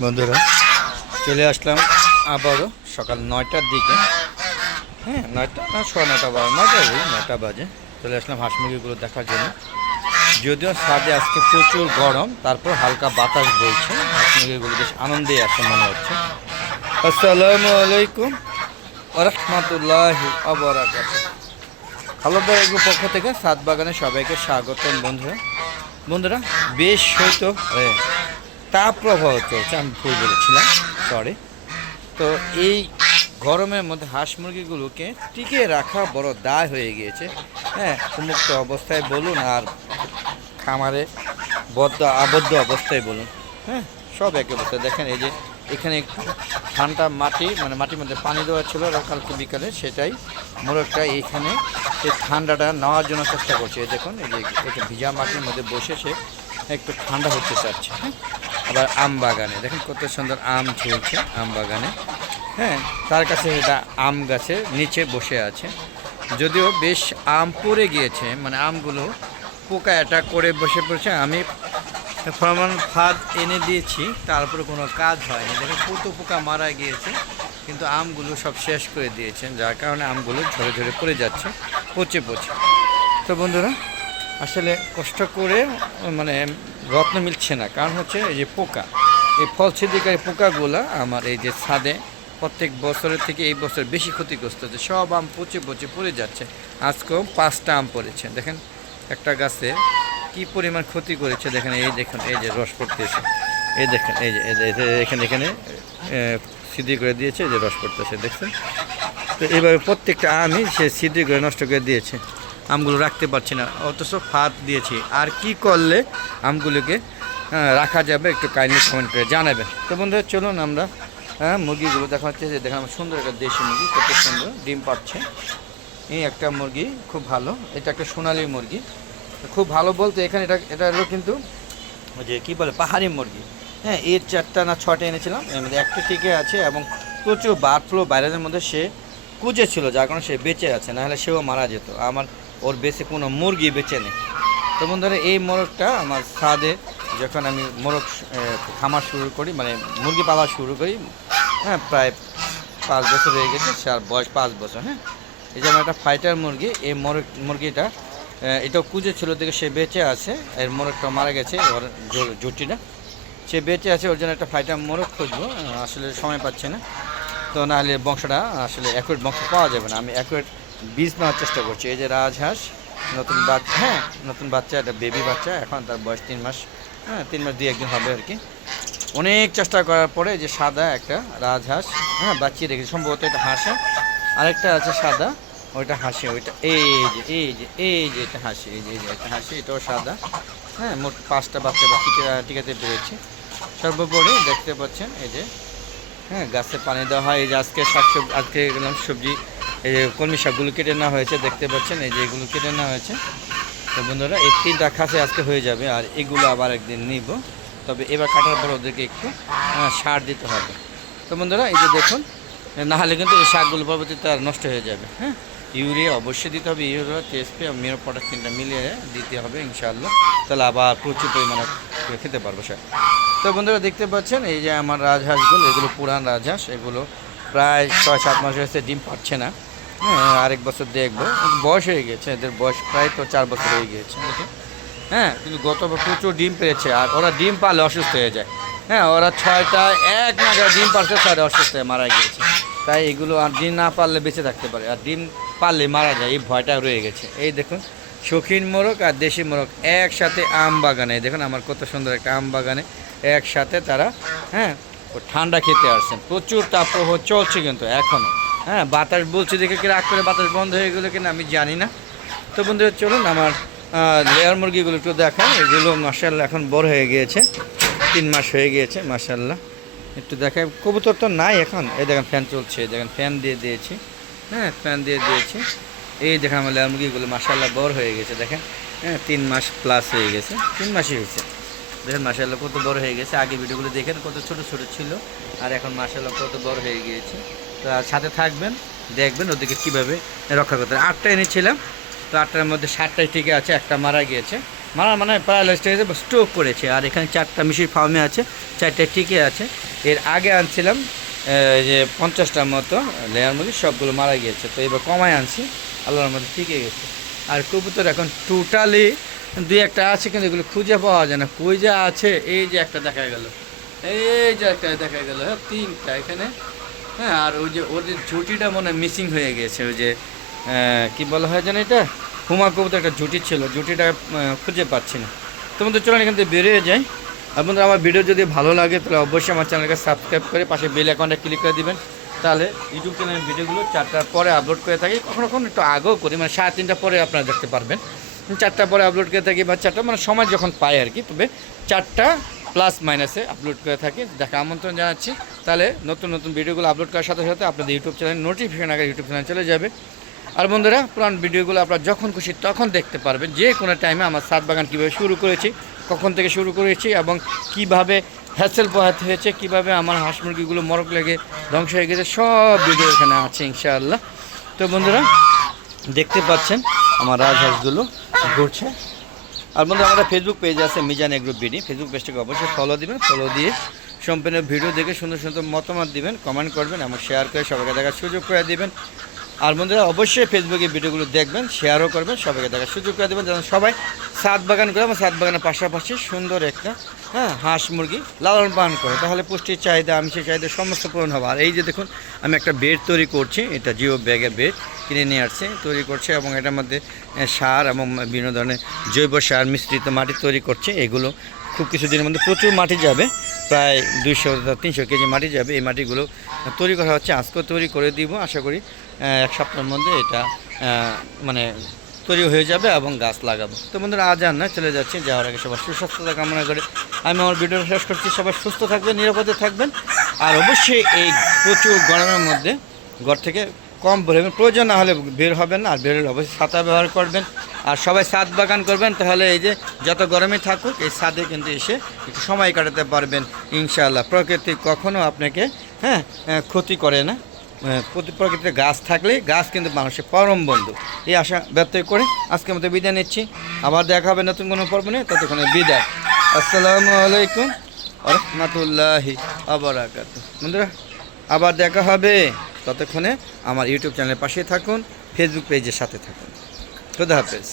বন্ধুরা চলে আসলাম আবারও সকাল 9টার দিকে। হ্যাঁ, 9টা না 9:30 বাজে, 9টা বাজে চলে আসলাম হাঁস মুরগিগুলো দেখার জন্য। যদিও ছাদে আজকে প্রচুর গরম, তারপর হালকা বাতাস বইছে, হাঁস মুরগিগুলো বেশ আনন্দেই আছে মনে হচ্ছে। আসসালামু আলাইকুম ওয়া রাহমাতুল্লাহি ওয়া বারাকাতুহু। খালেদা এগুলো পক্ষ থেকে ছাদ বাগানে সবাইকে স্বাগতম। বন্ধুরা বেশ হয়তো তাপ প্রবাহ চলছে, আমি ভুল বলেছিলাম, সরি। তো এই গরমের মধ্যে হাঁস মুরগিগুলোকে টিকিয়ে রাখা বড় দায় হয়ে গিয়েছে। হ্যাঁ, উন্মুক্ত অবস্থায় বলুন আর খামারে আবদ্ধ অবস্থায় বলুন, হ্যাঁ সব এক অবস্থায়। দেখেন এই যে এখানে একটু ঠান্ডা মাটি, মানে মাটির মধ্যে পানি দেওয়া ছিল কালকে বিকালে, সেটাই মোরগটা এইখানে সেই ঠান্ডাটা নেওয়ার জন্য চেষ্টা করছে। এই দেখুন এই যে একটা ভিজা মাটির মধ্যে বসে সে একটু ঠান্ডা হতে চাচ্ছে। হ্যাঁ, আবার আম বাগানে দেখেন কত সুন্দর আম ঝুলছে আম বাগানে। হ্যাঁ, তার কাছে এটা আম গাছের নিচে বসে আছে। যদিও বেশ আম পড়ে গিয়েছে, মানে আমগুলো পোকা অ্যাটাক করে বসে পড়ছে। আমি ফরমান ফাঁদ এনে দিয়েছি, তারপরে কোনো কাজ হয়নি। দেখেন কত পোকা মারা গিয়েছে, কিন্তু আমগুলো সব শেষ করে দিয়েছেন, যার কারণে আমগুলো ঝরে ঝরে পড়ে যাচ্ছে, পচে। তো বন্ধুরা আসলে কষ্ট করে মানে রত্ন মিলছে না, কারণ হচ্ছে এই যে পোকা, এই ফল ছিদ্রকারী পোকাগুলো আমার এই যে ছাদে প্রত্যেক বছরের থেকে এই বছর বেশি ক্ষতিগ্রস্ত হচ্ছে। সব আম পচে পড়ে যাচ্ছে। আজকেও 5টা আম পড়েছে। দেখেন একটা গাছে কি পরিমাণ ক্ষতি করেছে। দেখেন এই যে রস পড়তেছে, এই দেখেন এই যে এখানে সিদ্ধি করে দিয়েছে, এই যে রস পড়তেছে দেখছেন। তো এইভাবে প্রত্যেকটা আমই সে সিদ্ধি করে নষ্ট করে দিয়েছে। আমগুলো রাখতে পারছি না, অথচ ফাঁদ দিয়েছি। আর কি করলে আমগুলোকে রাখা যাবে একটু কাইন্ডলি কমেন্ট করে জানাবেন। তো বন্ধুরা চলুন আমরা মুরগিগুলো দেখা যাচ্ছে যে দেখেন আমার সুন্দর একটা দেশি মুরগি, কত সুন্দর ডিম পাচ্ছে। এই একটা মুরগি খুব ভালো, এটা একটা সোনালী মুরগি। খুব ভালো বলতে এখানে এটা হলো কিন্তু ওই যে কী বলে পাহাড়ি মুরগি। হ্যাঁ, এর 4টা না 6টা এনেছিলাম, এর মধ্যে একটা টিকে আছে এবং প্রচুর বার্ড ফ্লু ভাইরাসের মধ্যে সে কুজে ছিল, যার কারণে সে বেঁচে আছে, নাহলে সেও মারা যেত। আমার ওর বেশি কোনো মুরগি বেঁচে নেই। তো বন্ধুরা এই মোরগটা আমার ছাদে যখন আমি মোরগ খামার শুরু করি, মানে মুরগি পালা শুরু করি, হ্যাঁ প্রায় 5 বছর হয়ে গেছে, তার বয়স 5 বছর। হ্যাঁ, এই যে আমার একটা ফাইটার মুরগি, এই মুরগিটা এটাও কুজে ছিল থেকে সে বেঁচে আছে। এর মোরগটা মারা গেছে, ওর জুটিটা সে বেঁচে আছে, ওর জন্য একটা ফাইটার মোরগ খুঁজবো, আসলে সময় পাচ্ছে না। তো নাহলে বংশটা আসলে অ্যাকুরেট বংশ পাওয়া যাবে না। আমি অ্যাকুরেট বীজ নেওয়ার চেষ্টা করছি। এই যে রাজহাঁস নতুন বাচ্চা, হ্যাঁ নতুন বাচ্চা, একটা বেবি বাচ্চা, এখন তার বয়স 3 মাস। হ্যাঁ 3 মাস 2-1 দিন হবে আর কি। অনেক চেষ্টা করার পরে যে সাদা একটা রাজহাঁস হ্যাঁ বাচ্চিয়ে রেখেছি, সম্ভবত এটা হাঁসা। আরেকটা আছে সাদা, ওইটা হাসি, ওইটা এই যে এটা হাসি, এই যে একটা হাসি, এটাও সাদা। হ্যাঁ, মোট 5টা বাচ্চা টিকাতে পেরেছি। সর্বোপরি দেখতে পাচ্ছেন এই যে হ্যাঁ গাছে পানি দেওয়া হয়। এই যে আজকে গেলাম সবজি, এই যে কলমি শাকগুলো কেটে নেওয়া হয়েছে, দেখতে পাচ্ছেন এই যে এগুলো কেটে নেওয়া হয়েছে। তো বন্ধুরা এই 3টা খাসে আজকে হয়ে যাবে, আর এগুলো আবার একদিন নিব। তবে এবার কাটার পর ওদেরকে একটু সার দিতে হবে। তো বন্ধুরা এই যে দেখুন, নাহলে কিন্তু এই শাকগুলো পরবর্তীতে আর নষ্ট হয়ে যাবে। হ্যাঁ, ইউরিয়া অবশ্যই দিতে হবে, ইউরিয়া টিএসপি আর মিরো পটাশ 3টা মিলিয়ে দিতে হবে ইনশাআল্লাহ, তাহলে আবার প্রচুর পরিমাণে খেতে পারবো শাক। তো বন্ধুরা দেখতে পাচ্ছেন এই যে আমার রাজহাঁসগুলো, এগুলো পুরান রাজহাঁস, এগুলো প্রায় 6-7 মাস হয়েছে, ডিম পাচ্ছে না। হ্যাঁ, আরেক বছর দেখবো, বয়স হয়ে গেছে, এদের বয়স প্রায় তো 4 বছর হয়ে গিয়েছে দেখে। হ্যাঁ, কিন্তু গতবার প্রচুর ডিম পেয়েছে, আর ওরা ডিম পারলে অসুস্থ হয়ে যায়। হ্যাঁ, ওরা 6টা এক নাগাদ ডিম পারছে, 6টা অসুস্থ হয়ে মারা গিয়েছে। তাই এগুলো আর ডিম না পারলে বেঁচে থাকতে পারে, আর ডিম পারলে মারা যায়, এই ভয়টা রয়ে গেছে। এই দেখুন শৌখিন মোরগ আর দেশি মোরগ একসাথে আম বাগানে, দেখুন আমার কত সুন্দর একটা আম বাগানে একসাথে তারা হ্যাঁ ঠান্ডা খেতে আসছেন। প্রচুর তাপপ্রবাহ চলছে কিন্তু এখনও। হ্যাঁ, বাতাস বলছে দেখে কি রাগ করে বাতাস বন্ধ হয়ে গেলো কিনা আমি জানি না। তো বন্ধুরা চলুন আমার লেয়ার মুরগিগুলো একটু দেখান। এগুলো মাশাআল্লাহ এখন বড় হয়ে গিয়েছে, 3 মাস হয়ে গিয়েছে মাশাআল্লাহ। একটু দেখাই, কবুতর তো নাই এখন। এই দেখেন ফ্যান চলছে, দেখেন ফ্যান দিয়ে দিয়েছি। হ্যাঁ, ফ্যান দিয়ে দিয়েছি। এই দেখেন আমার লেয়ার মুরগিগুলো মাশাআল্লাহ বড় হয়ে গেছে, দেখেন। হ্যাঁ, 3 মাস প্লাস হয়ে গেছে, 3 মাসই হয়েছে। দেখেন মাশাআল্লাহ কত বড় হয়ে গেছে। আগে ভিডিওগুলো দেখেন কত ছোট ছোট ছিল, আর এখন মাশাআল্লাহ কত বড় হয়ে গিয়েছে। তো আর সাথে থাকবেন, দেখবেন ওদেরকে কীভাবে রক্ষা করতে। 8টা এনেছিলাম, তো 8টার মধ্যে 7টাই ঠিক আছে, একটা মারা গিয়েছে। মারা মানে প্যারালাইজড হয়েছে, স্ট্রোক করেছে। আর এখানে 4টা মিশির ফার্মে আছে, 4টায় টিকে আছে। এর আগে আনছিলাম এই যে 50টার মতো লেয়ার মুরগি, সবগুলো মারা গিয়েছে। তো এবার কমায় আনছি, আল্লাহর মধ্যে টিকে গেছে। আর কবুতর এখন টোটালি দুই একটা আছে, কিন্তু এগুলো খুঁজে পাওয়া যায় না। কই যে আছে, এই যে একটা দেখা গেল, এই যে একটা দেখা গেল, হ্যাঁ 3টা এখানে। হ্যাঁ, আর ওই যে ওদের ঝুঁটিটা মনে হয় মিসিং হয়ে গেছে। ওই যে কি বলা হয় যেন, এটা হুমা কবুতর একটা ঝুঁটি ছিল, ঝুঁটিটা খুঁজে পাচ্ছি না। তোমাদের চলুন এখান থেকে বেরিয়ে যাই। আর বন্ধুরা, আমার ভিডিও যদি ভালো লাগে তাহলে অবশ্যই আমার চ্যানেলকে সাবস্ক্রাইব করে পাশে বেল আইকনটা ক্লিক করে দিবেন। তাহলে ইউটিউব চ্যানেলের ভিডিওগুলো 4টার পরে আপলোড করে থাকি, কখনো কখনো একটু আগেও করি, মানে 3:30 পরে আপনারা দেখতে পারবেন। 4টা পরে আপলোড করে থাকি, বা 4টা মানে সময় যখন পাই আর কি, তবে 4টা প্লাস মাইনাসে আপলোড করে থাকি। দেখা আমন্ত্রণ জানাচ্ছি। তাহলে নতুন নতুন ভিডিওগুলো আপলোড করার সাথে সাথে আপনাদের ইউটিউব চ্যানেল নোটিফিকেশন আগে ইউটিউব চ্যানেল চলে যাবে। আর বন্ধুরা, পুরান ভিডিওগুলো আপনারা যখন খুশি তখন দেখতে পারবেন, যে কোনো টাইমে আমার ছাদ বাগান কীভাবে শুরু করেছি, কখন থেকে শুরু করেছি, এবং কিভাবে হ্যাসেল পোহাতে হয়েছে, কিভাবে আমার হাঁস মুরগিগুলো মরক লেগে ধ্বংস হয়ে গেছে, সব ভিডিও এখানে আছে ইনশাআল্লাহ। তো বন্ধুরা, দেখতে পাচ্ছেন আমার রাজহাঁসগুলো ঘুরছে। আর বন্ধু, আমাদের ফেসবুক পেজ আছে মিজান এগ্রো বিডি, ফেসবুক পেজটাকে অবশ্যই ফলো দিবেন। ফলো দিয়ে সম্পূর্ণ ভিডিও দেখে সুন্দর সুন্দর মতামত দিবেন, কমেন্ট করবেন এবং শেয়ার করে সবাইকে দেখার সুযোগ করে দিবেন। আর বন্ধুরা, অবশ্যই ফেসবুকে ভিডিওগুলো দেখবেন, শেয়ারও করবেন, সবাইকে দেখার সুযোগ করে দেবেন, যেন সবাই ছাদ বাগান করে এবং ছাদ বাগানের পাশাপাশি সুন্দর একটা হাঁস মুরগি লালন পালন করে। তাহলে পুষ্টির চাহিদা, আমিষের চাহিদা সমস্ত পূরণ হবে। আর এই যে দেখুন, আমি একটা বেড তৈরি করছি, এটা জিও ব্যাগের বেড কিনে নিয়ে আসছে, তৈরি করছে, এবং এটার মধ্যে সার এবং বিভিন্ন ধরনের জৈব সার মিশ্রিত মাটি তৈরি করছে। এগুলো খুব কিছুদিনের মধ্যে প্রচুর মাটি যাবে, প্রায় 200-300 কেজি মাটি যাবে। এই মাটিগুলো তৈরি করা হচ্ছে, আজকেও তৈরি করে দিব। আশা করি 1 সপ্তাহের মধ্যে এটা মানে তৈরি হয়ে যাবে এবং গাছ লাগাবো। তো বন্ধুরা, আজ আর না, চলে যাচ্ছি। যাওয়ার আগে সবার সুস্বাস্থ্যতা কামনা করে আমি আমার ভিডিওটা শেষ করছি। সবাই সুস্থ থাকবেন, নিরাপদে থাকবেন। আর অবশ্যই এই প্রচুর গরমের মধ্যে ঘর থেকে কম বেরোবেন, প্রয়োজন না হলে বের হবেন না। আর বের হলে অবশ্যই ছাতা ব্যবহার করবেন। আর সবাই ছাদ বাগান করবেন, তাহলে এই যে যত গরমে থাকুক এই ছাদে কিন্তু এসে একটু সময় কাটাতে পারবেন ইনশাআল্লাহ। প্রকৃতি কখনো আপনাকে ক্ষতি করে না। প্রকৃতিতে গাছ থাকলে, গাছ কিন্তু মানুষের পরম বন্ধু। এই আশা ব্যক্ত করে আজকের মতো বিদায় নিচ্ছি। আবার দেখা হবে নতুন কোনো পর্ব নিয়ে, ততক্ষণে বিদায়। আসসালামু আলাইকুম ওয়া রাহমাতুল্লাহি ওয়া বারাকাতুহু। বন্ধুরা, আবার দেখা হবে, ততক্ষণে আমার ইউটিউব চ্যানেলের পাশে থাকুন, ফেসবুক পেজের সাথে থাকুন। খুদা হাফেজ।